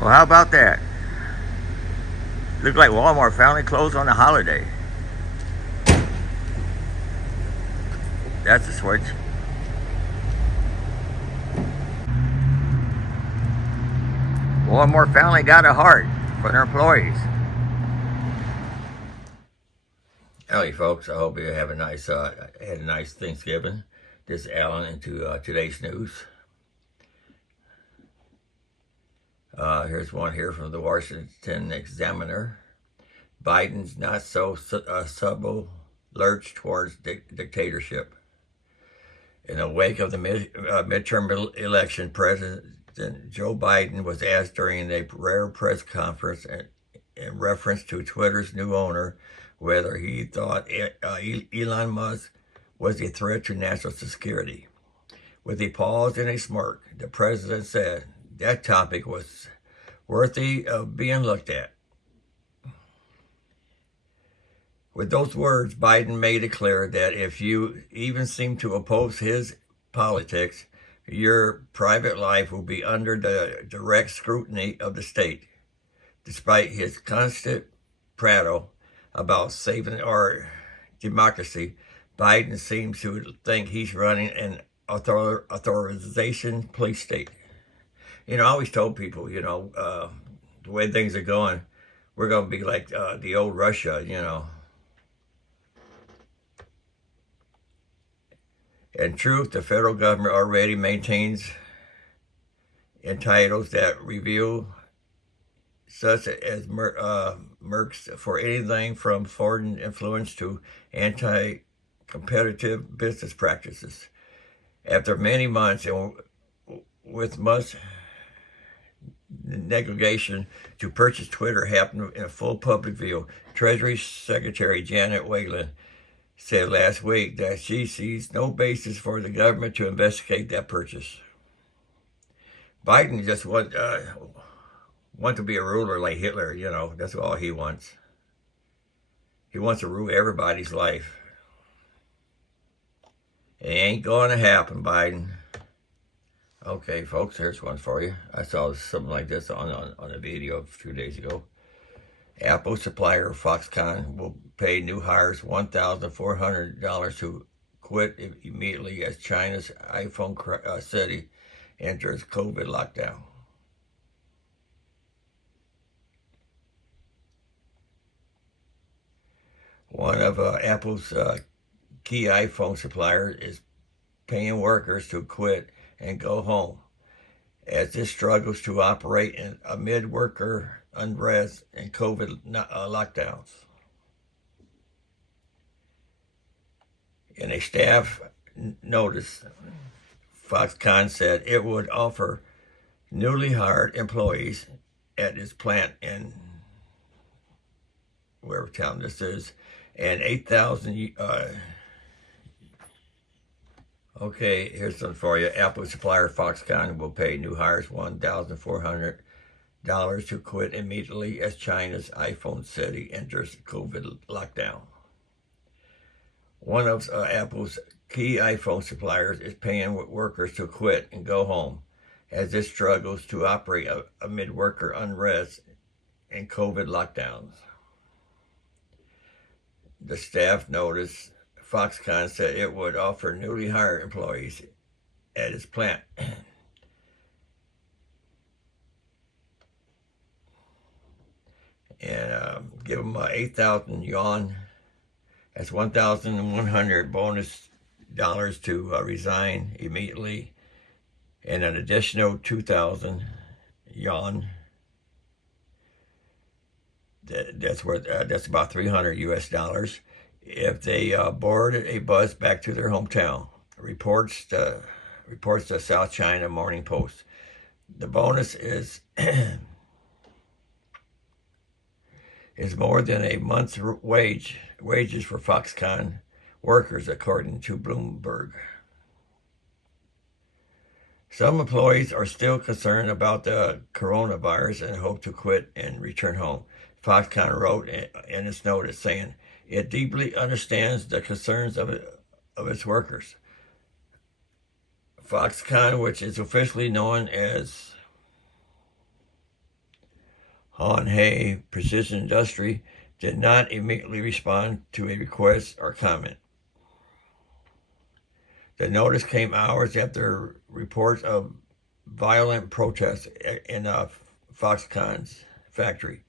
Well, how about that? Look like Walmart finally closed on a holiday. That's a switch. Walmart finally got a heart for their employees. Howdy, folks. I hope you have a nice had a nice Thanksgiving. This is Alan into today's news. Here's one here from the Washington Examiner. Biden's not so subtle lurch towards dictatorship. In the wake of the midterm election, President Joe Biden was asked during a rare press conference in reference to Twitter's new owner whether he thought Elon Musk was a threat to national security. With a pause and a smirk, the president said that topic was worthy of being looked at. With those words, Biden made it clear that if you even seem to oppose his politics, your private life will be under the direct scrutiny of the state. Despite his constant prattle about saving our democracy, Biden seems to think he's running an authorization police state. I always told people, the way things are going, we're going to be like the old Russia, In truth, the federal government already maintains entitles that review such as mercs for anything from foreign influence to anti-competitive business practices. After many months and with much negligence to purchase Twitter happened in a full public view, Treasury Secretary Janet Yellen said last week that she sees no basis for the government to investigate that purchase. Biden just want to be a ruler like Hitler, that's all he wants. He wants to rule everybody's life. It ain't going to happen, Biden. Okay, folks, here's one for you. I saw something like this on a video a few days ago. Apple supplier Foxconn will pay new hires $1,400 to quit immediately as China's iPhone city enters COVID lockdown. One of Apple's key iPhone suppliers is paying workers to quit and go home as it struggles to operate amid worker unrest and COVID lockdowns. In a staff notice, Foxconn said it would offer newly hired employees at its plant in wherever town this is, and 8,000. Okay, here's some for you. Apple supplier Foxconn will pay new hires $1,400 to quit immediately as China's iPhone city enters COVID lockdown. One of Apple's key iPhone suppliers is paying workers to quit and go home as it struggles to operate amid worker unrest and COVID lockdowns. The staff notice Foxconn said it would offer newly hired employees at its plant and give them 8,000 yuan. That's 1,100 bonus dollars to resign immediately, and an additional 2,000 yuan. That's worth that's about 300 US dollars if they board a bus back to their hometown. Reports the South China Morning Post. The bonus is more than a month's wages for Foxconn workers, according to Bloomberg. Some employees are still concerned about the coronavirus and hope to quit and return home. Foxconn wrote in its notice saying it deeply understands the concerns of its workers. Foxconn, which is officially known as Hay Precision Industry did not immediately respond to a request or comment. The notice came hours after reports of violent protests in Foxconn's factory,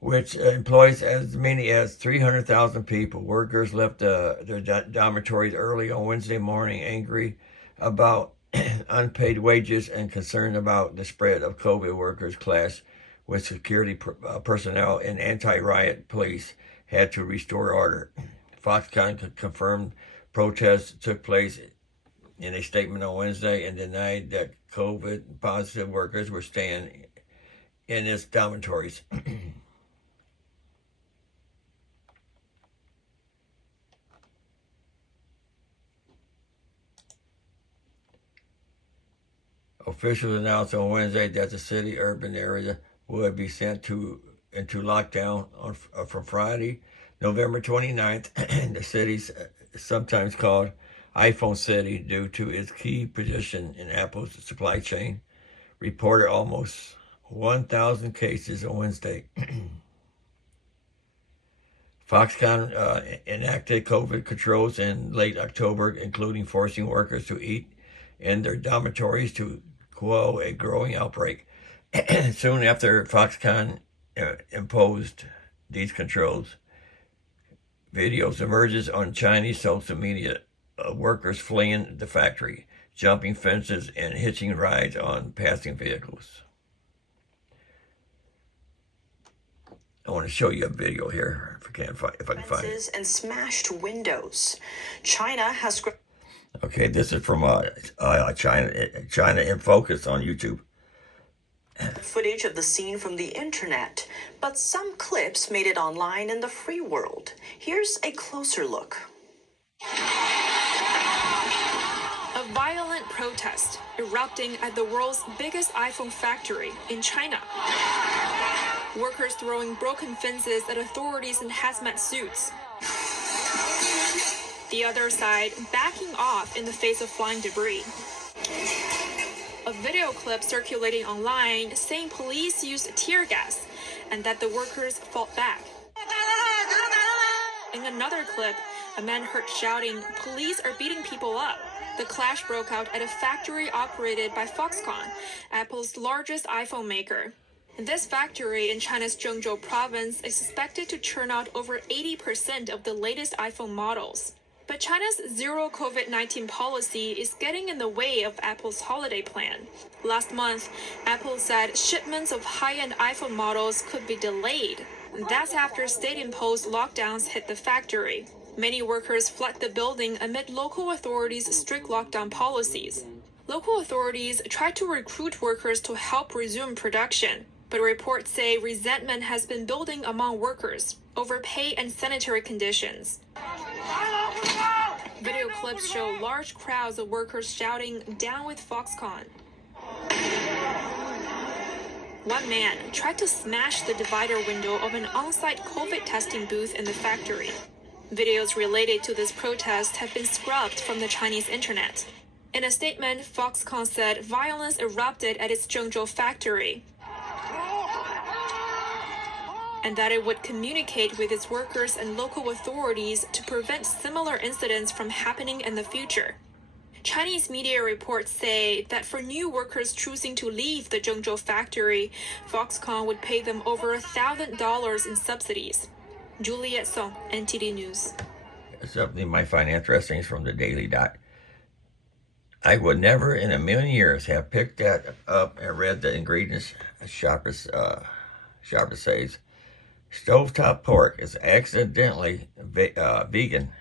which employs as many as 300,000 people. Workers left their dormitories early on Wednesday morning, angry about unpaid wages and concerned about the spread of COVID. Workers clashed with security personnel, and anti-riot police had to restore order. Foxconn confirmed protests took place in a statement on Wednesday and denied that COVID-positive workers were staying in its dormitories. Officials announced on Wednesday that the city urban area would be sent into lockdown from Friday, November 29th. The city's sometimes called iPhone City due to its key position in Apple's supply chain, reported almost 1,000 cases on Wednesday. Foxconn enacted COVID controls in late October, including forcing workers to eat in their dormitories to quell a growing outbreak. Soon after Foxconn imposed these controls, videos emerges on Chinese social media of workers fleeing the factory, jumping fences, and hitching rides on passing vehicles. I want to show you a video here if I can find it. And smashed windows. China has. Okay, this is from China in Focus on YouTube. Footage of the scene from the internet, but some clips made it online in the free world. Here's a closer look. A violent protest erupting at the world's biggest iPhone factory in China. Workers throwing broken fences at authorities in hazmat suits. The other side backing off in the face of flying debris. A video clip circulating online saying police used tear gas and that the workers fought back. In another clip, a man heard shouting, "Police are beating people up." The clash broke out at a factory operated by Foxconn, Apple's largest iPhone maker. This factory in China's Zhengzhou province is suspected to churn out over 80% of the latest iPhone models. But China's zero COVID-19 policy is getting in the way of Apple's holiday plan. Last month, Apple said shipments of high-end iPhone models could be delayed. That's after state-imposed lockdowns hit the factory. Many workers fled the building amid local authorities' strict lockdown policies. Local authorities tried to recruit workers to help resume production, but reports say resentment has been building among workers over pay and sanitary conditions. Video clips show large crowds of workers shouting, "Down with Foxconn." One man tried to smash the divider window of an on-site COVID testing booth in the factory. Videos related to this protest have been scrubbed from the Chinese internet. In a statement, Foxconn said violence erupted at its Zhengzhou factory, and that it would communicate with its workers and local authorities to prevent similar incidents from happening in the future. Chinese media reports say that for new workers choosing to leave the Zhengzhou factory, Foxconn would pay them over $1,000 in subsidies. Juliet Song, NTD News. Something I find interesting from the Daily Dot. I would never in a million years have picked that up and read the ingredients. Shopper says stovetop pork is accidentally vegan.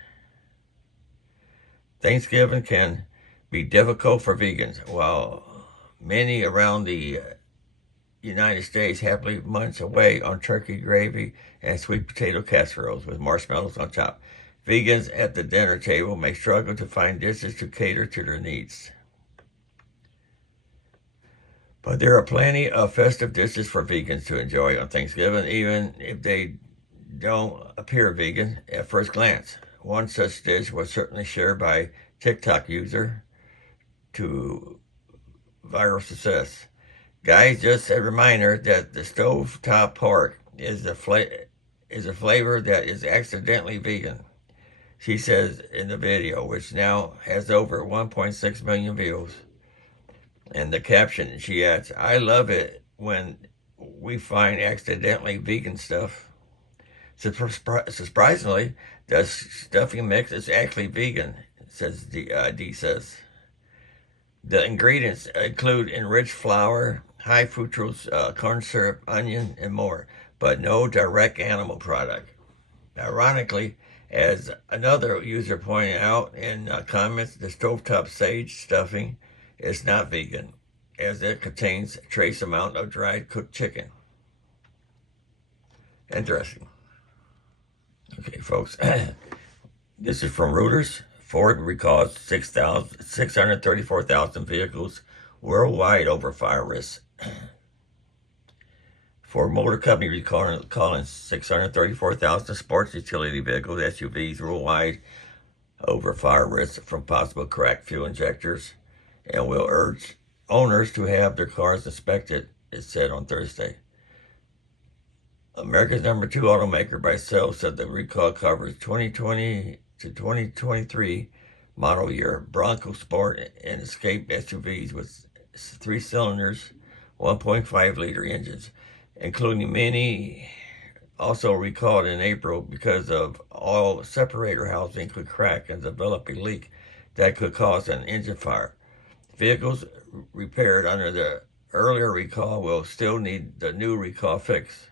Thanksgiving can be difficult for vegans, while many around the United States happily munch away on turkey gravy and sweet potato casseroles with marshmallows on top. Vegans at the dinner table may struggle to find dishes to cater to their needs. But there are plenty of festive dishes for vegans to enjoy on Thanksgiving, even if they don't appear vegan at first glance. One such dish was certainly shared by TikTok user to viral success. Guys, just a reminder that the stovetop pork is a flavor that is accidentally vegan, she says in the video, which now has over 1.6 million views. And the caption, she adds, "I love it when we find accidentally vegan stuff." Surprisingly, the stuffing mix is actually vegan, says D says. The ingredients include enriched flour, high fructose corn syrup, onion, and more, but no direct animal product. Ironically, as another user pointed out in comments, the stovetop sage stuffing is not vegan, as it contains a trace amount of dried cooked chicken. Interesting. Okay, folks, this is from Reuters. Ford recalls 634,000 vehicles worldwide over fire risks. Ford Motor Company recalling 634,000 sports utility vehicles, SUVs, worldwide over fire risks from possible cracked fuel injectors, and will urge owners to have their cars inspected, it said on Thursday. America's number 2 automaker by sales said the recall covers 2020 to 2023 model year Bronco Sport and Escape SUVs with 3 cylinders, 1.5-liter engines, including many also recalled in April because of oil separator housing could crack and develop a leak that could cause an engine fire. Vehicles repaired under the earlier recall will still need the new recall fix,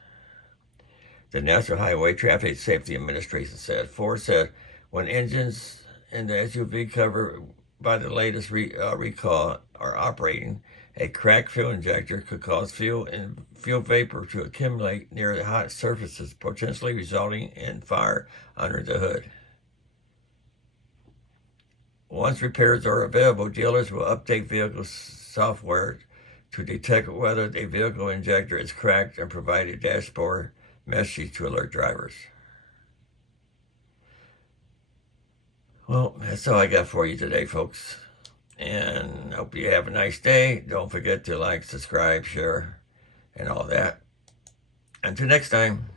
the National Highway Traffic Safety Administration said. Ford said when engines in the SUV covered by the latest recall are operating, a cracked fuel injector could cause fuel vapor to accumulate near the hot surfaces, potentially resulting in fire under the hood. Once repairs are available, dealers will update vehicle software to detect whether a vehicle injector is cracked and provide a dashboard message to alert drivers. Well, that's all I got for you today, folks. And hope you have a nice day. Don't forget to like, subscribe, share, and all that. Until next time.